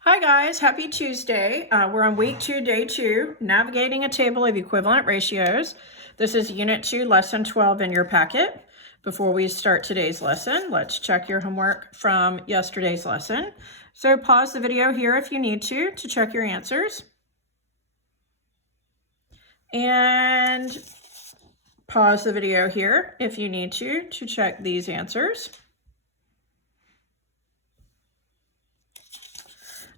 Hi guys, happy Tuesday. We're on week 2, day 2, navigating a table of equivalent ratios. This is unit 2, lesson 12 in your packet. Before we start today's lesson, let's check your homework from yesterday's lesson. So pause the video here if you need to check your answers. And pause the video here if you need to check these answers.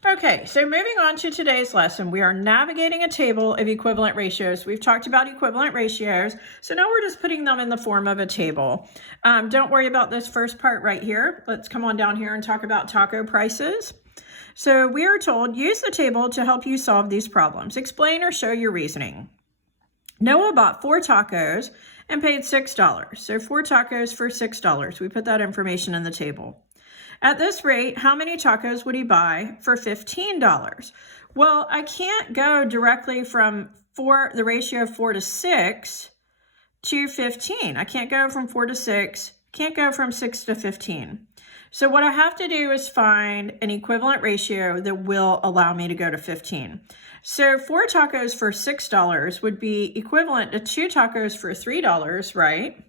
Okay, so moving on to today's lesson, we are navigating a table of equivalent ratios. We've talked about equivalent ratios, so now we're just putting them in the form of a table. Don't worry about this first part right here. Let's come on down here and talk about taco prices. So we are told, use the table to help you solve these problems. Explain or show your reasoning. Noah bought 4 tacos and paid $6. So 4 tacos for $6. We put that information in the table. At this rate, how many tacos would he buy for $15? Well, I can't go directly from the ratio of 4 to 6 to 15. I can't go from 4 to 6, can't go from 6 to 15. So what I have to do is find an equivalent ratio that will allow me to go to 15. So 4 tacos for $6 would be equivalent to 2 tacos for $3, right?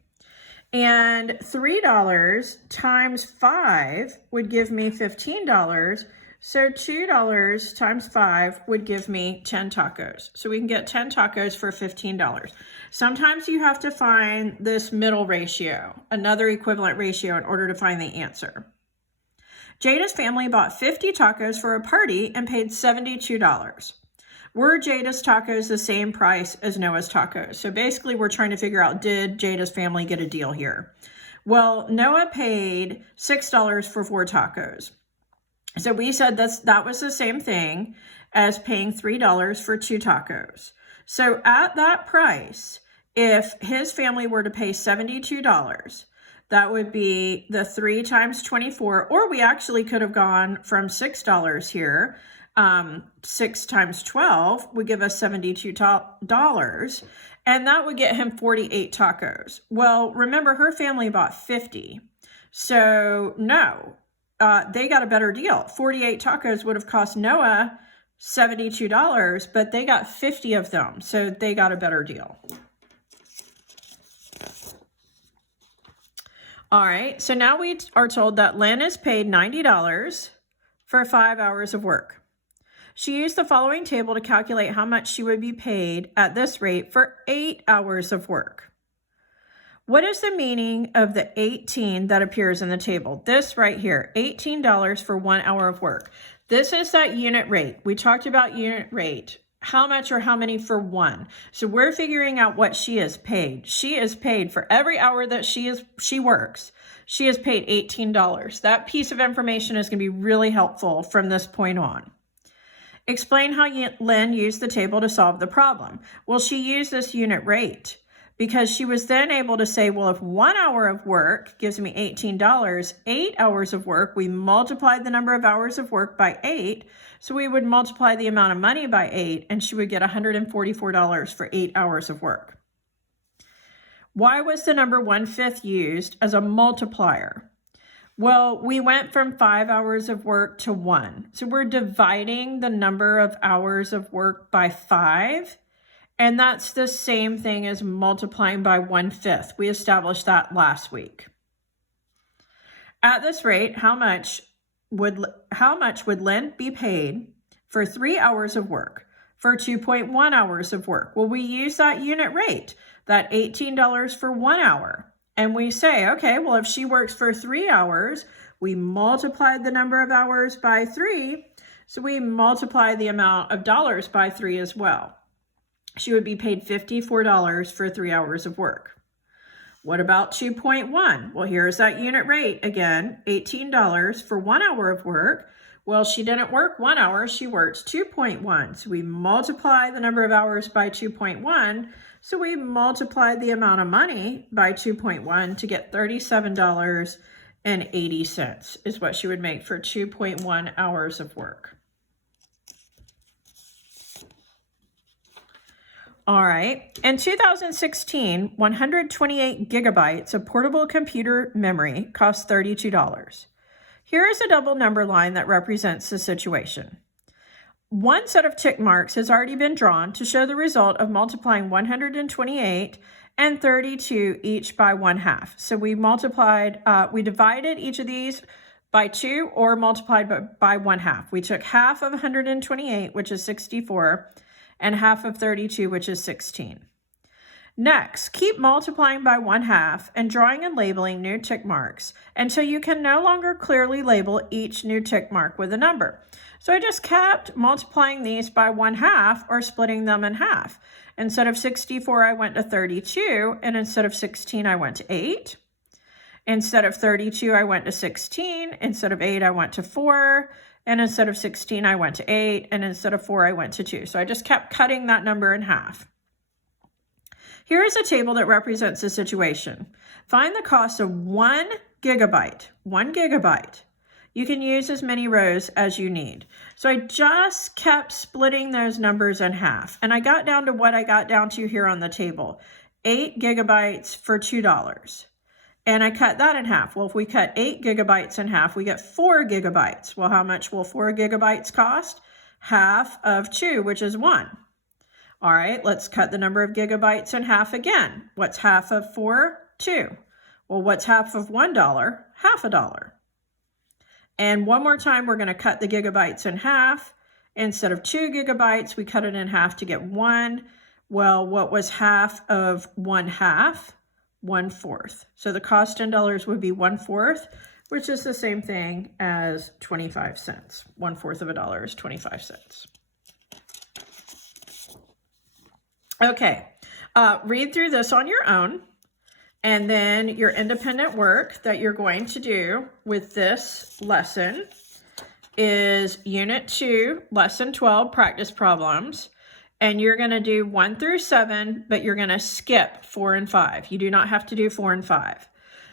And $3 times 5 would give me $15. So $2 times 5 would give me 10 tacos. So we can get 10 tacos for $15. Sometimes you have to find this middle ratio, another equivalent ratio, in order to find the answer. Jada's family bought 50 tacos for a party and paid $72. Were Jada's tacos the same price as Noah's tacos? So basically we're trying to figure out, did Jada's family get a deal here? Well, Noah paid $6 for 4 tacos. So we said that was the same thing as paying $3 for 2 tacos. So at that price, if his family were to pay $72, that would be the 3 times 24, or we actually could have gone from $6 here. 6 times 12 would give us $72, and that would get him 48 tacos. Well, remember, her family bought 50. So no, they got a better deal. 48 tacos would have cost Noah $72, but they got 50 of them. So they got a better deal. All right, so now we are told that Lynn is paid $90 for 5 hours of work. She used the following table to calculate how much she would be paid at this rate for 8 hours of work. What is the meaning of the 18 that appears in the table? This right here, $18 for 1 hour of work. This is that unit rate. We talked about unit rate. How much or how many for 1? So we're figuring out what she is paid. She is paid for every hour that she works. She is paid $18. That piece of information is going to be really helpful from this point on. Explain how Lynn used the table to solve the problem. Well, she used this unit rate because she was then able to say, well, if 1 hour of work gives me $18, 8 hours of work, we multiplied the number of hours of work by 8. So we would multiply the amount of money by 8, and she would get $144 for 8 hours of work. Why was the number 1/5 used as a multiplier? Well, we went from 5 hours of work to 1. So we're dividing the number of hours of work by 5. And that's the same thing as multiplying by 1/5. We established that last week. At this rate, how much would Lynn be paid for 3 hours of work, for 2.1 hours of work? Well, we use that unit rate, that $18 for 1 hour. And we say, okay, well, if she works for 3 hours, we multiplied the number of hours by 3. So we multiply the amount of dollars by 3 as well. She would be paid $54 for 3 hours of work. What about 2.1? Well, here's that unit rate again, $18 for 1 hour of work. Well, she didn't work 1 hour, she worked 2.1. So we multiply the number of hours by 2.1. So we multiplied the amount of money by 2.1 to get $37.80 is what she would make for 2.1 hours of work. All right, in 2016, 128 gigabytes of portable computer memory cost $32. Here is a double number line that represents the situation. One set of tick marks has already been drawn to show the result of multiplying 128 and 32 each by 1/2. So we divided each of these by 2 or multiplied by 1/2. We took half of 128, which is 64, and half of 32, which is 16. Next, keep multiplying by 1/2 and drawing and labeling new tick marks until you can no longer clearly label each new tick mark with a number. So I just kept multiplying these by 1/2 or splitting them in half. Instead of 64, I went to 32, and instead of 16, I went to 8. Instead of 32, I went to 16. Instead of 8, I went to 4. And instead of 16, I went to 8. And instead of 4, I went to 2. So I just kept cutting that number in half. Here is a table that represents the situation. Find the cost of 1 gigabyte. 1 gigabyte. You can use as many rows as you need. So I just kept splitting those numbers in half. And I got down to what I got down to here on the table. 8 gigabytes for $2. And I cut that in half. Well, if we cut 8 gigabytes in half, we get 4 gigabytes. Well, how much will 4 gigabytes cost? Half of 2, which is 1. All right, let's cut the number of gigabytes in half again. What's half of 4? 2. Well, what's half of $1? Half a dollar. And one more time, we're going to cut the gigabytes in half. Instead of 2 gigabytes, we cut it in half to get 1. Well, what was half of 1/2? 1/4. So the cost in dollars would be 1/4, which is the same thing as 25 cents. 1/4 of a dollar is 25 cents. Okay, read through this on your own, and then your independent work that you're going to do with this lesson is Unit 2, Lesson 12, Practice Problems, and you're going to do 1 through 7, but you're going to skip 4 and 5. You do not have to do 4 and 5.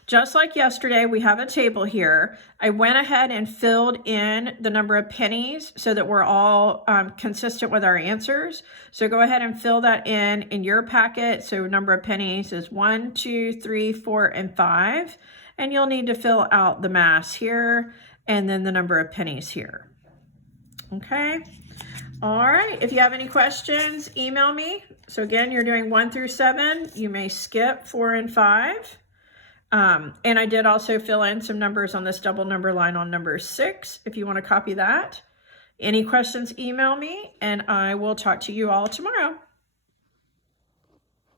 Just like yesterday, we have a table here. I went ahead and filled in the number of pennies so that we're all consistent with our answers. So go ahead and fill that in your packet. So number of pennies is 1, 2, 3, 4, and 5. And you'll need to fill out the mass here and then the number of pennies here. Okay. All right. If you have any questions, email me. So again, you're doing 1 through 7. You may skip 4 and 5. And I did also fill in some numbers on this double number line on number 6, if you want to copy that. Any questions, email me, and I will talk to you all tomorrow.